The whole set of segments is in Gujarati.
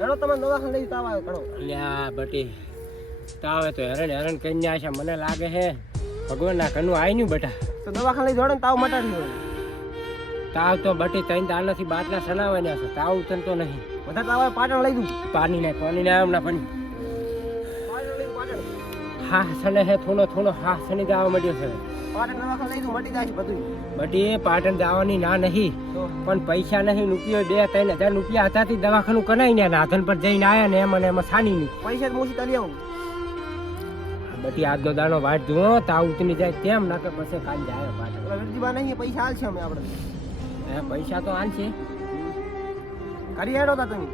હેડો તમે દવાખાને લઈ તાવ આવ્યો ઘણો. લ્યા બટી તાવે તો હેરણ કન્યા છે મને લાગે છે ભગવાનના કનું આઈ નું બેટા. તો દવાખાને લઈ જોડે ને તાવ મટાડી તાવ તો બટી ત્રણ દાળનાથી બાટલા સણાવવાના છે તાવ ઉતરતો નહીં. બધા તાવ આવે પાટણ લઈ દઉં. પાણી ને હમણાં પણ પાટણ લઈ પાટણ હા સને હે થોડો હા સની જવા માંડ્યો છે. પાટણ દવાખાને લઈ દઉં મટી જાય છે બધું. બટી પાટણ જવાની ના નહીં પણ પૈસા નહીં રૂપિયો 2-3 હજાર રૂપિયા હતાથી દવાખાનું કરાવીને નાધન પર જઈને આવ્યા ને એમ અને એમાં સાની નહીં પૈસા જ મોસી તલી આવું. બટી આજનો દાણો વાટ જુઓ તાવ ઉતરી જાય તેમ ના કે પછી કાલ જાય પાટણ. વિરજીબા નહીં પૈસા હાલ છે અમે આપણે પૈસા તો હાલ છે કરી હેડો તા તમે.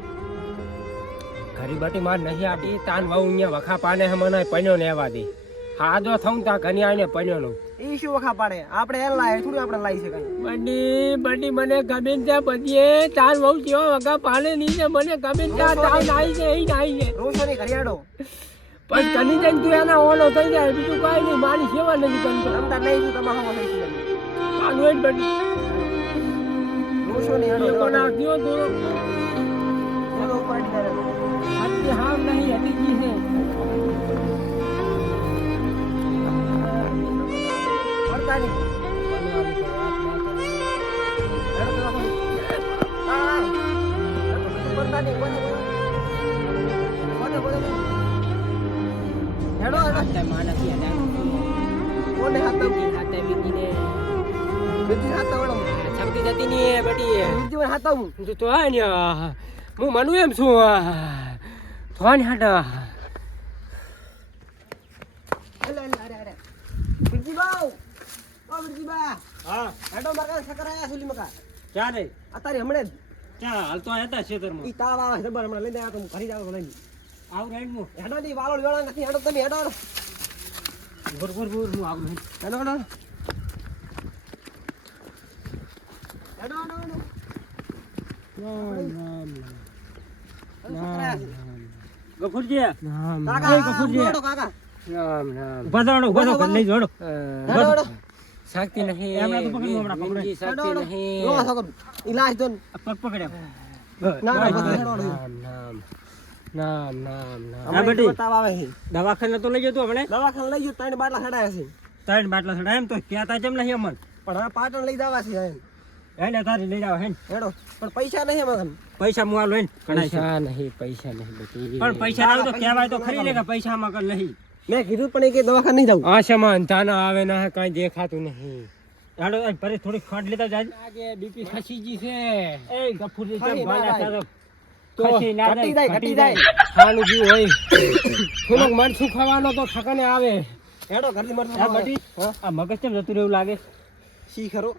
ઘરી બટી માર નહીં આટી તાન વહુ અહીંયા વખા પાને મને પન્યો ને એવા દે હા જો થઉં તા ઘણી આવીને પન્યો નું એ શું વખા પાડે આપણે એ લાય થોડી આપણે લાવી શકાય. બટી મને ગમે ત્યાં બધીએ તાન વહુ જેવા વખા પાને નહીં છે મને ગમે ત્યાં તાવ નાઈ છે એ નાઈ છે રોશની કરી હેડો. પણ કની જઈને તું એના ઓલો થઈ જાય બીજું કાંઈ નહીં મારી સેવા નથી કરતો રમતા નહીં છું તમે હમો થઈ છે આનું જ બટી રોશની હેડો. એકો નાખ્યો થોડો હેડો ઉપર અડી જાય. હાથી હાવ નહીં હતી જી છે પડતા નહીં. હેડો દવાખાને. હા પડતા નહીં કોને હેડો કોને હાથ બીજી હાથ વળો શક્તિ જતી નહીં બટી બીજી વાર હાથ આવું તો હું મનું એમ છું થોન હાટા અરે બીજીબા ઓ બીજીબા હા હેડો મકા સકર આયા સુલી મકા ક્યાં રે અત્યારે હમણે જ ક્યાં હાલતો હતા ખેતરમાં ઈ તાવ આવે જબર હમણાં લઈ જાય તો હું ઘરી જાવ તો લઈ આવ રેડ મુ હેડો ની વાળો વેળા નથી હેડો તમે હેડો બોર હું આવું હેડો હેડો હેડો ગફુરજી કાકા ગફુરજી હેડો કાકા રામ રામ ઉભા થો લઈ જોડો હેડો શક્તિ નહીં હમણાં તો પકડો હમણાં પકડો શક્તિ નહીં લો સકો ઈલાજ દોન પગ પકડ્યા ના ના હેડો નામ નામ હા બેટી તાવ આવે છે દવાખાને તો લઈ જતો આપણે દવાખાને લઈ ગયો ત્રણ બાટલા ચડાયા છે 3 બાટલા ચડા એમ તો ક્યાં જેમ નહીં અમન પણ હવે પાટણ લઈ જવા છે એને તારી લઈ જાવ હે હેડો પણ પૈસા નહીં અમારે પૈસા મુઆ લઈને પૈસા નહીં બતી પણ પૈસા લાવ તો કહેવાય તો ખરી લે કે પૈસા માં કર નહીં મેં કીધું પણ કે દવાખાને નહીં જાવ આશામાં અંધાના આવે ના કઈ દેખાતું નહીં હાડો પરે થોડી ખંડ લેતા જાય લાગે બીપી ખસીજી છે એ ગફુરજી કેમ ભાલા સારો તો ઘટી જાય ખાવાનું જીવ હોય થોડોક મરચું ખાવાનો તો ઠકાને આવે હેડો ઘરથી મરસા આ બટી આ મગજ કેમ જતું રહેવું લાગે સી ખરો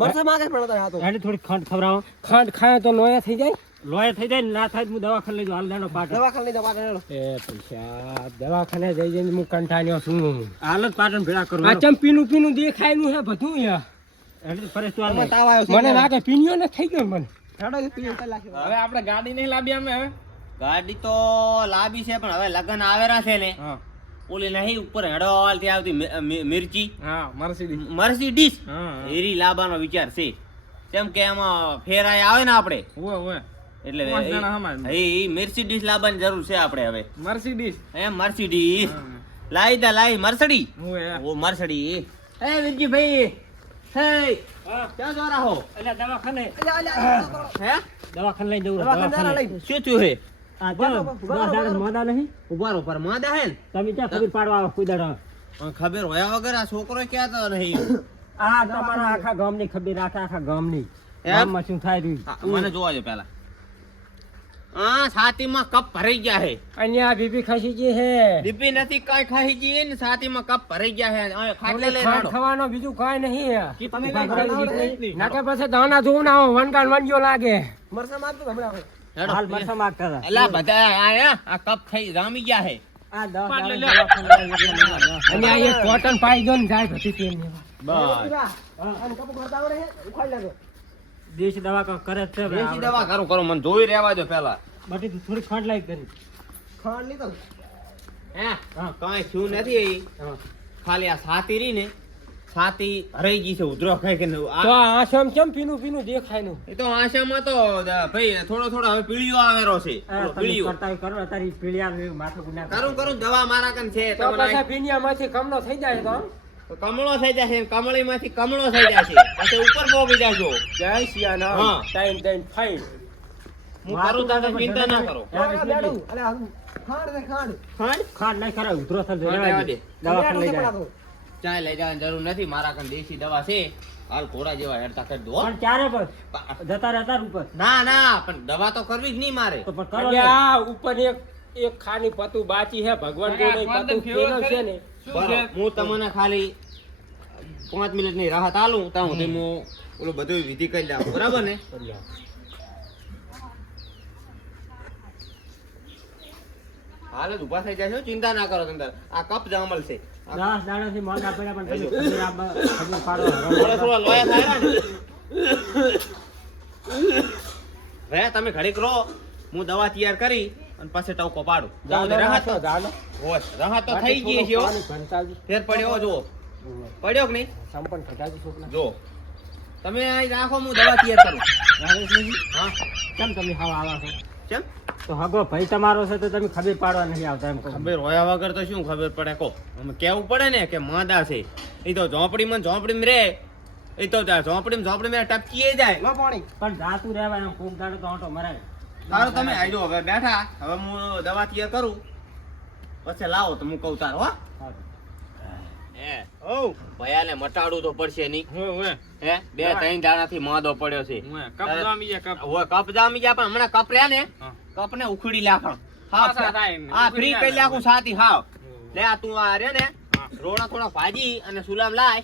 મરસા માગે પણ હતા આ તો એટલે થોડી ખંડ ખવડાવો ખંડ ખાય તો લોયા થઈ જાય ના થાય હું દવાખાને લઈ જાઉં હાલ દાડો પાટણ દવાખાને લઈ જાવ પાટણ હેડો એ પૈસા દવાખાને જઈ જઈને હું કંટાળ્યો છું હાલત પાટણ ભેળા કરું આ ચમ પીનું દેખાયનું હે બધું એટલે ફરેશ તું તમે તાવ આવ્યો છે મને લાગે પીનીઓ ને થઈ ગયો મને હેડો એ પીએ પેલા હવે આપણે ગાડી નહીં લાવી અમે હવે ગાડી તો લાવી છે પણ હવે લગન આવેરા છે ને ઓલી નહીં ઉપર હેડોવાલથી આવતી મિર્ચી હા મર્સિડીઝ હા એરી લાવવાનો વિચાર છે કેમ કે એમાં ફેરાય આવે ને આપણે ઓય એટલે એ મર્સિડીઝ લાવવાની જરૂર છે આપણે હવે મર્સિડીઝ લાવી મર્સડી ઓ મર્સડી હે વિરજી ભાઈ હે ક્યાં જા રહો એટલે દવાખાને હે દવાખાને લઈ જવું દવાખાને લઈ શું થયું હે આ જો 10 દાડા મોડા નહીં ઉભારો પર માદા હે ને તમે ક્યાં ખબર પાડવા આવો કોઈ દાડા પણ ખબર હોયા વગર આ છોકરો ક્યાં તો નહીં આ તમારા આખા ગામની ખબર આખા ગામની ગામમાં શું થાય રહ્યું મને જોવા જો પેલા આ છાતીમાં કપ ભરાઈ ગયા હે અહીંયા બીપી ખસીજી હે દીપી નથી કાઈ ખાઈ જી ને છાતીમાં કપ ભરાઈ ગયા હે આ ખાટલે લઈ રાડો ખાવાનો બીજું કાઈ નહીં તમે કાઈ ખાઈ નાકે પછી દાણા જોવું ના આવે વનકાન વનજો લાગે મરસા મારતો હમણાં હેડો હાલ મરસા માગતા હતા એલા બધા આયા આ કપ થઈ રામી ગયા હે આ 10 અને આ એક કોટન પાઈ દો ને જાય પછી તેલ ને બસ અને કપો કરતા આવડે હે ઉખાડી લાગો દેશી દવા કરે છે દેશી દવા કરું મને જોઈ રહેવા દો પેલા બટી થોડી ખાંડ લાઈ કરી ખાંડ લીધો હે કાઈ શું નથી હા ખાલી આ છાતી રી ને છાતી હરાઈ ગઈ છે ઉધરો ખાઈ કે તો આસામ કેમ પીનું પીનું દેખાય નું એ તો આશામાં તો ભાઈ થોડો હવે પીળીઓ આવેલો છે પીળીઓ કરતા કરો તારી પીળિયા માથું ગુના કરું દવા મારા કન છે તો પાછા પીનિયામાંથી કમનો થઈ જાય તો કમળો થઈ જશે કમળીમાંથી કમળો થઈ જશે પછી ઉપર પોગી જાજો જય સિયાના હા. ટાઈમ ફાઈન હું કરું તારે ચિંતા ના કરો બેડું અલે ખાંડ દે ખાંડ ખાંડ નહીં ખરા ઉધરો થઈ ખાંડ જાય લેવા દે. દવાખાને લઈ જાય બેડું ચાય લઈ જવાની જરૂર નથી મારા કન દેશી દવા છે હાલ ઘોડા જેવા હેડતા કરી દો હો. પણ ક્યારે બસ જતા રહેતા ઉપર ના પણ દવા તો કરવી જ નહીં મારે તો પણ કરો આ ઉપર એક ખાની પતું બાચી હે ભગવાન જોડે પતું કેનો છે ને બરાબર. હું તમને ખાલી 5 મિનિટની રાહત આલું ત્યાં સુધી હું ઓલું બધું વિધિ કરી લઉં બરાબર ને હાલ જ ઊભા થઈ જાય ચિંતા ના કરો તમે આ કપ જામલ છે 10 દાડાથી મોંઘા પડ્યા પણ તમે ખબર પાડો થોડા લોયા થાય ને રે તમે ઘડીક રહો હું દવા તૈયાર કરી અને પછી ટવકો પાડું રાહત તો થઈ ગઈ છે હો. ફેર પડ્યો જો પડ્યો કે નહીં સંપન્ન ખટાજી છોકરા જો તમે અહીં રાખો હું દવા તૈયાર કરું હા કેમ તમે હાવ આવા છો કેમ તો હગો ભાઈ તમારો છે તો તમે ખબર પાડવા નહીં આવતા એમ કહું ખબર હોયા વગર તો શું ખબર પડે કો અમે કેવું પડે ને કે માદા છે એ તો ઝોપડીમાં રે એ તો ઝોપડીમાં ટપકીએ જાય લો પાણી પણ જાતું રહેવાય એમ ખૂબ દાડો તો ઓટો મરાય તારો તમે આજો હવે બેઠા હવે હું દવા તૈયાર કરું પછી લાવો તો હું કહું તારો હો ભયાને મટાડવું તો પડશે નહીં હે 2-3 દાડાથી માદો પડ્યો છે કપ જામી ગયા પણ હમણાં કપ રહ્યા ને કપ ને ઉખડી લાખણ હા ફ્રી કરી લાખું સાથી હાવ લે આ તું આ રે ને રોડા થોડા ભાજી અને સુલામ લાય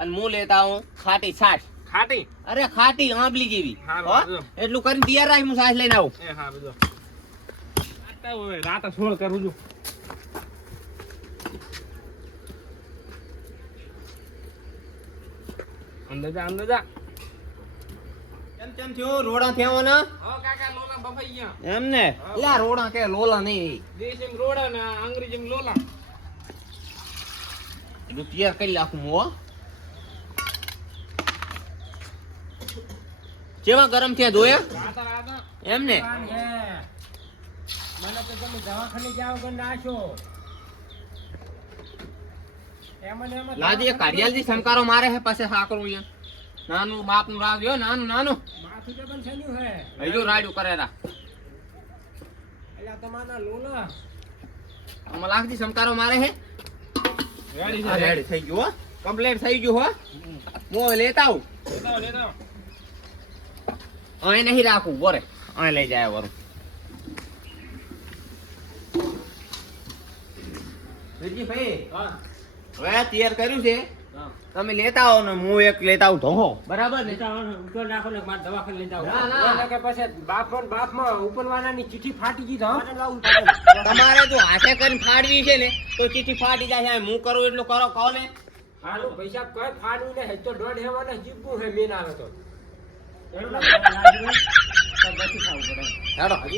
અને હું લેતા હું ખાટી છાશ અરે ખાટી આંબલી જેવી હો એટલું કરીને તૈયાર રાખ હું છાશ લઈને આવું રાત સોળ કરું છું અંદર જા કેમ થયો રોડા થયા ને એમ ને એટલે આ રોડા કે લોલા નહીં એટલું તૈયાર કરી નાખું હું હો કેવા ગરમ થયા જોયા એમ ને મને તો તમે દવાખાને જાવ કે નાશો લાજી કાઢિયાલજી સંકારો મારે છે પાસે હાકરું અહીંયા નાનું બાપ નું રાવ્યો નાનું માથું તો પણ છન્યું હે હજુ રાડ્યું કરેલા એલા તમારા લોલા આમાં લાખજી સંકારો મારે છે રેડી થઈ ગયું હો કમ્પ્લીટ થઈ ગયું હો હું લેતા આવું અહીં નહીં રાખું બોરે અહીં લઈ જાય વરું વિરજીભાઈ હવે તૈયાર કર્યું છે તમે લેતા આવો ને હું એક લેતા આવું ધોહો બરાબર ને ઉપર નાખો ને માર દવાખાને લઈ જાવ ના. કે પછી બાપમાં ઉપરવાનાની ચીઠી ફાટી ગઈ તો તમારે જો હાથે કરીને ફાડવી છે ને તો ચીઠી ફાટી જાય છે. હું કરું એટલું કરો કહો ને હાલું પૈસા કઈ ફાડવું ને તો દોઢ હેવાના જીવવું હે મેન આવે તો હેડો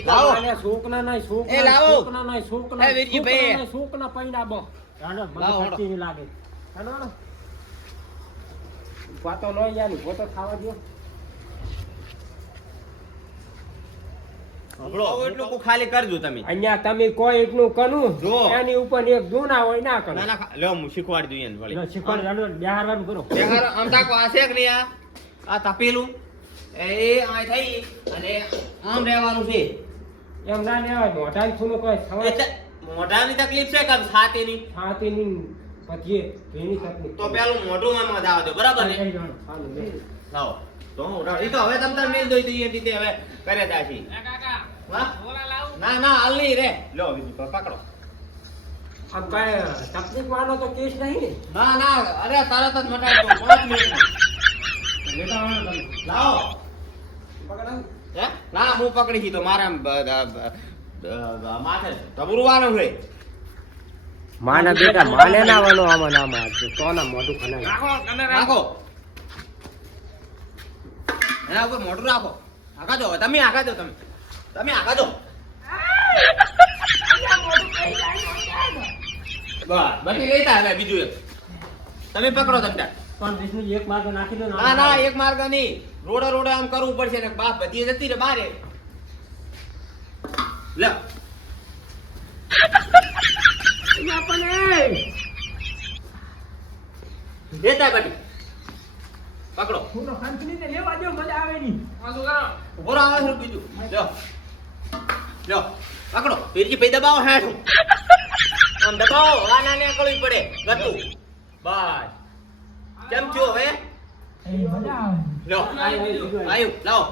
લાવો શોકના નહીં એ લાવો. શોકના નહીં શોકના એ વીરજીભાઈ. શોકના પૈણા બો લાવો, લાગે હાલો વાતો ન યાર વાતો ખાવા દો હમણો એટલું કો ખાલી કરજો તમે અહીંયા તમે કોઈ એટલું કનું જો. એની ઉપર એક દોના હોય ના કરો ના ના લ્યો હું શીખવાડી દઉં એને વળી શીખવાડ બિહારવાનું કરો દેખાડો આમ તાકો આ છે કે નહીં આ તપેલું એ આ થઈ અને આમ રહેવાનું છે એમ ના લેવાય મોઢાની થોડું કોઈ એ થવાય છે, મોઢાની તકલીફ છે કે છાતીની છાતીની પછી એની તકલીફ તો પેલું મોઢું આમાં દાવા દો બરાબર ને લાવો તો હું એ તો હવે તમ તાર મેલ દોઈ તો એ રીતે હવે કરે દાશી હા? ના ના હાલ નહીં રે લો બીજું પકડો આમ કાંઈ તકલીફ વાળો તો કેસ નહીં ને ના ના અરે તરત જ મટાડી દો 5 મિનિટમાં લાવો હે ના હું પકડી છી તો મારા માથે ધબુરવાનું છે માના બેટા માને ના વાનો આમાં નામાં સોના મોઢું ખનાય રાખો એના ઉપર મોઢું રાખો આગા દો તમે આગા દો તમે આગા દો બસ બાકી લેતા હવે બીજું એક તમે પકડો તમતા પણ વિષ્ણુ એક માર્ગ નાખી દો ના ના એક માર્ગ નહીં, રોડે રોડે આમ કરવું પડશે ને બાપ બધી જતી રે બારે લે દેતા બટી પકડો થોડો કંપની ને લેવા દો, મજા આવે ની. ઉભો રહો, આવે છે બીજું લ્યો લ્યો પકડો પીરજી પૈ દબાવો હેઠું આમ દબાવો, આના ને કળવી પડે ગતું બસ કેમ છો હવે મજા આવે. લ્યો આયુ લાવો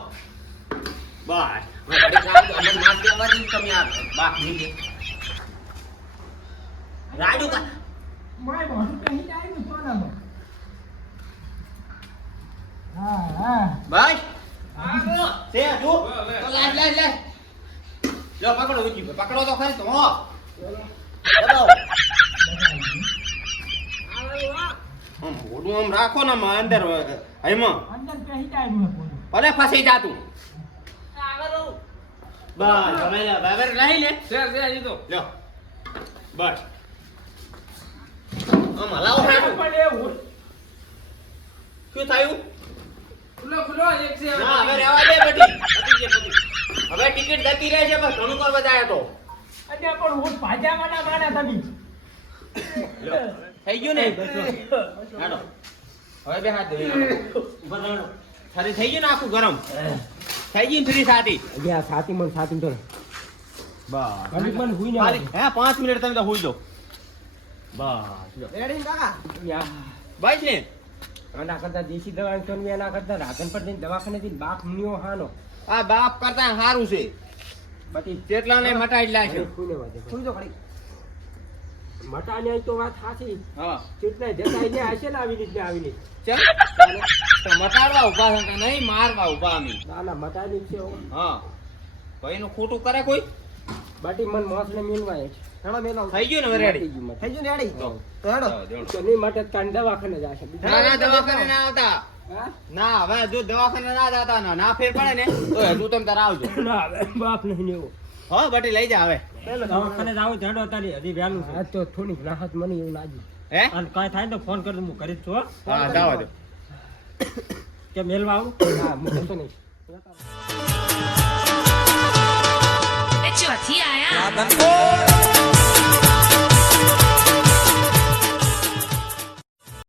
બસ હવે ઘડીક રાહ દો, અમને માર દેવાની તમે આ બાપ ની રાજુ કા માય મોઢું કહી જાય ને સોનામાં. હા બસ છે હજુ તો લાજ લાજ લાજ લ્યો પકડો ઉજી પકડો તો ખરી તો હો દબાવો આમ મોઢું આમ રાખો ને આમાં અંદર એમાં અંદર કહી જાય ને ભલે ફસાઈ જાતું બસ હવે લે બરાબર રહી લે લ્યો બસ આમ હલાવો હેઠું શું થયું ના હવે રહેવા દે બધી પતી ગઈ, પતી. હવે ટિકિટ જતી રહે છે બસ ઘણું કર બજાય તો અને પણ હું ભાજાવાના માના તમે. લ્યો થઈ ગયું ને હાલો હવે બે હાથ ધોઈ નાખો. ફરી થઈ ગયું ને આખું ગરમ થઈ ગયું ને ફ્રી સાટી અહીંયા સાતી મન સાતી તો બસ ઘણી પણ હુઈ ને ખાલી હે 5 મિનિટ તમે તો હુઈ જાઓ બસ લ્યો. રેડી કાકા બસ ને આના કરતા દેશી દવા તો એના કરતા રાધન પર જઈને દવાખાનેથી બાપ મુનિયો હાનો આ બાપ કરતા સારું છે બાકી કેટલા ને મટાડી લાશે કોઈને વાંધો સુઈ જો ઘડી મટાની તો વાત સાચી, હા કેટલાય જતા અહીંયા હશે ને આવી રીતે આવીને. ચલ તો મટાડવા ઉભા છે કે નહીં મારવા ઉભા અમે ના ના મટાની છે હો. હા ભાઈ નું ખોટું કરે કોઈ બાટી મન મોસને મિલવાય છે. હેડો મેલો થઈ ગયું ને રેડી થઈ ગયું ને રેડી તો તો હેડો તો નહીં માટે કાન દવાખાને જશે. ના ના દવાખાને ના આવતા હા? ના હવે જો દવાખાને ના જતા ના ફેર પડે ને તો હજુ તમે તાર આવજો ના હવે બાપ નહીં એવો. હો બટી લઈ જા હવે દવાખાને જાવ ઝાડો તારી હજી વહેલું છે. તો થોડીક રાહત મને એવું લાગ્યું. હે અને કાંઈ થાય ને તો ફોન કરજો, હું કરી જ છું હો. હા જાવ દો કે મેલવા આવું? હા મૂકતો નહીં. ચોથી આયા